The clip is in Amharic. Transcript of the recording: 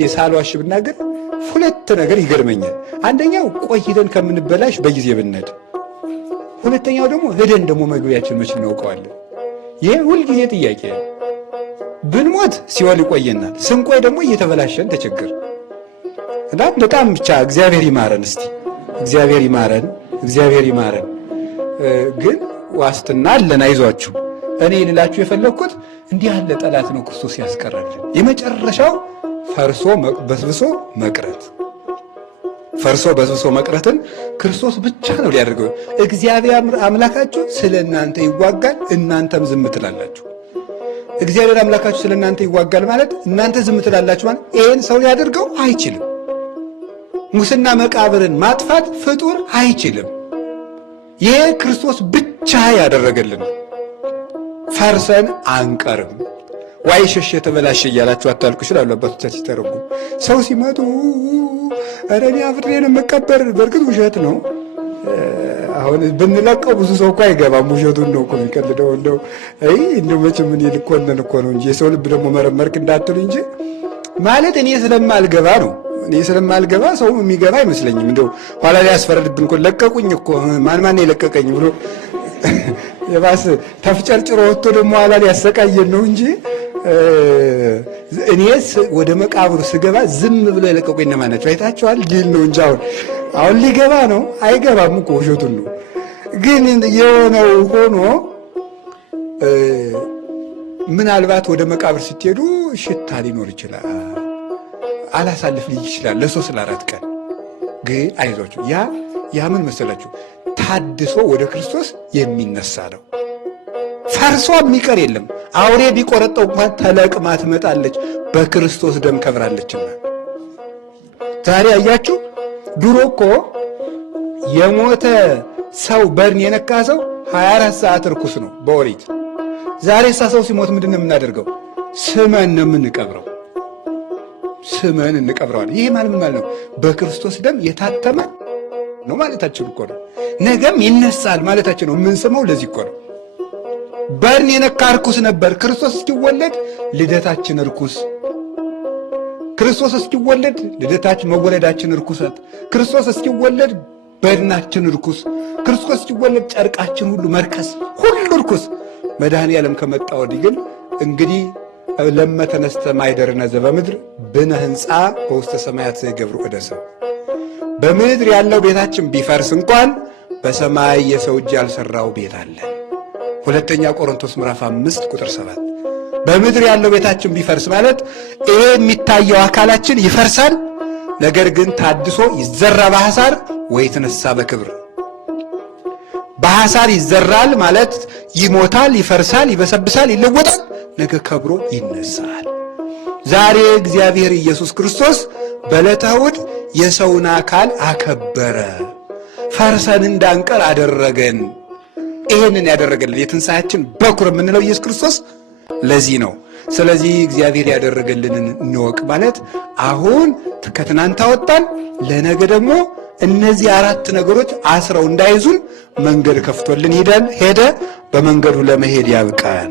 የሳልዋሽ ብናገር ሁለት ነገር ይገርመኛል። አንደኛው ቆይተን ከምንበላሽ በጊዜ ብንሄድ፣ ሁለተኛው ደግሞ ሄደን ደግሞ መግቢያችን መች እናውቀዋለን። ይሄ ሁልጊዜ ጥያቄ ነው። ብንሞት ሲኦል ይቆየናል፣ ስንቆይ ደግሞ እየተበላሸን ተቸገር እና በጣም ብቻ እግዚአብሔር ይማረን። እስቲ እግዚአብሔር ይማረን፣ እግዚአብሔር ይማረን። ግን ዋስትና አለን፣ አይዟችሁ። እኔ ልላችሁ የፈለግኩት እንዲህ ያለ ጠላት ነው ክርስቶስ ያስቀረልን። የመጨረሻው ፈርሶ በስብሶ መቅረት፣ ፈርሶ በስብሶ መቅረትን ክርስቶስ ብቻ ነው ሊያደርገው። እግዚአብሔር አምላካችሁ ስለ እናንተ ይዋጋል፣ እናንተም ዝም ትላላችሁ። እግዚአብሔር አምላካችሁ ስለ እናንተ ይዋጋል ማለት እናንተ ዝም ትላላችሁ ማለት ይሄን ሰው ሊያደርገው አይችልም። ሙስና መቃብርን ማጥፋት ፍጡር አይችልም። ይሄ ክርስቶስ ብቻ ያደረገልን። ፈርሰን አንቀርም። ዋይ ሸሽ ተበላሽ እያላችሁ አታልቁ ይችላሉ አባቶቻችን ሲተረጉ። ሰው ሲመጡ ኧረ እኔ አፍሬ ነው የምቀበር። በእርግጥ ውሸት ነው። አሁን ብንለቀው ብዙ ሰው እኮ አይገባም። ውሸቱን ነው እኮ የሚቀልደው። እንደው መቼም እኔ ልኮነን እኮ ነው እንጂ የሰው ልብ ደግሞ መረመርክ እንዳትሉ እንጂ ማለት እኔ ስለማልገባ ነው። እኔ ስለማልገባ ሰው የሚገባ አይመስለኝም። እንደው ኋላ ላይ ያስፈረድብን እኮ ለቀቁኝ እኮ ማን የለቀቀኝ ብሎ የባስ ተፍጨርጭሮ ወጥቶ ደግሞ ኋላ ላይ ያሰቃየን ነው እንጂ እኔስ ወደ መቃብሩ ስገባ ዝም ብሎ የለቀቁኝ እነማን ናቸው? አይታችኋል? ዲል ነው እንጂ አሁን ሊገባ ነው። አይገባም እኮ ውሸቱን ነው። ግን የሆነው ሆኖ ምናልባት ወደ መቃብር ስትሄዱ ሽታ ሊኖር ይችላል፣ አላሳልፍ ልጅ ይችላል ለ3 ለ4 ቀን። ግን አይዟችሁ፣ ያ ምን መሰላችሁ? ታድሶ ወደ ክርስቶስ የሚነሳ ነው። ፈርሶ የሚቀር የለም። አውሬ ቢቆረጠው እንኳን ተለቅማ ትመጣለች፣ በክርስቶስ ደም ከብራለችና። ዛሬ አያችሁ፣ ድሮ እኮ የሞተ ሰው በርን የነካ ሰው 24 ሰዓት ርኩስ ነው በኦሪት። ዛሬ ሰው ሲሞት ምንድን ነው የምናደርገው? ስመን ነው የምንቀብረው። ስመን እንቀብረዋለን። ይሄ ማለት ምን ማለት ነው? በክርስቶስ ደም የታተመ ነው ማለታችን እኮ ነው። ነገም ይነሳል ማለታችን ነው። የምንስመው ለዚህ እኮ ነው። በርን የነካ ርኩስ ነበር። ክርስቶስ እስኪወለድ ልደታችን ርኩስ፣ ክርስቶስ እስኪወለድ ልደታችን መወለዳችን ርኩሰት፣ ክርስቶስ እስኪወለድ በድናችን ርኩስ፣ ክርስቶስ እስኪወለድ ጨርቃችን ሁሉ መርከስ፣ ሁሉ ርኩስ። መድኃኔ ዓለም ከመጣ ወዲህ ግን እንግዲህ ለመተነስተ ማይደርነ ዘበምድር ብነ ህንፃ በውስተ ሰማያት ዘይገብሩ እደ ሰብእ። በምድር ያለው ቤታችን ቢፈርስ እንኳን በሰማይ የሰው እጅ ያልሰራው ቤት አለ። ሁለተኛ ቆሮንቶስ ምዕራፍ 5 ቁጥር 7። በምድር ያለው ቤታችን ቢፈርስ ማለት ይሄ የሚታየው አካላችን ይፈርሳል፣ ነገር ግን ታድሶ ይዘራ በሐሳር ወይ ተነሳ በክብር። በሐሳር ይዘራል ማለት ይሞታል፣ ይፈርሳል፣ ይበሰብሳል፣ ይለወጣል፣ ነገ ከብሮ ይነሳል። ዛሬ እግዚአብሔር ኢየሱስ ክርስቶስ በዕለተ እሑድ የሰውን አካል አከበረ፣ ፈርሰን እንዳንቀር አደረገን። ይሄንን ያደረገልን የትንሣኤያችን በኩር የምንለው ኢየሱስ ክርስቶስ ለዚህ ነው። ስለዚህ እግዚአብሔር ያደረገልንን እንወቅ ማለት አሁን ከትናንት አወጣን፣ ለነገ ደግሞ እነዚህ 4 ነገሮች አስረው እንዳይዙን መንገድ ከፍቶልን ሄደ። በመንገዱ ለመሄድ ያብቃን።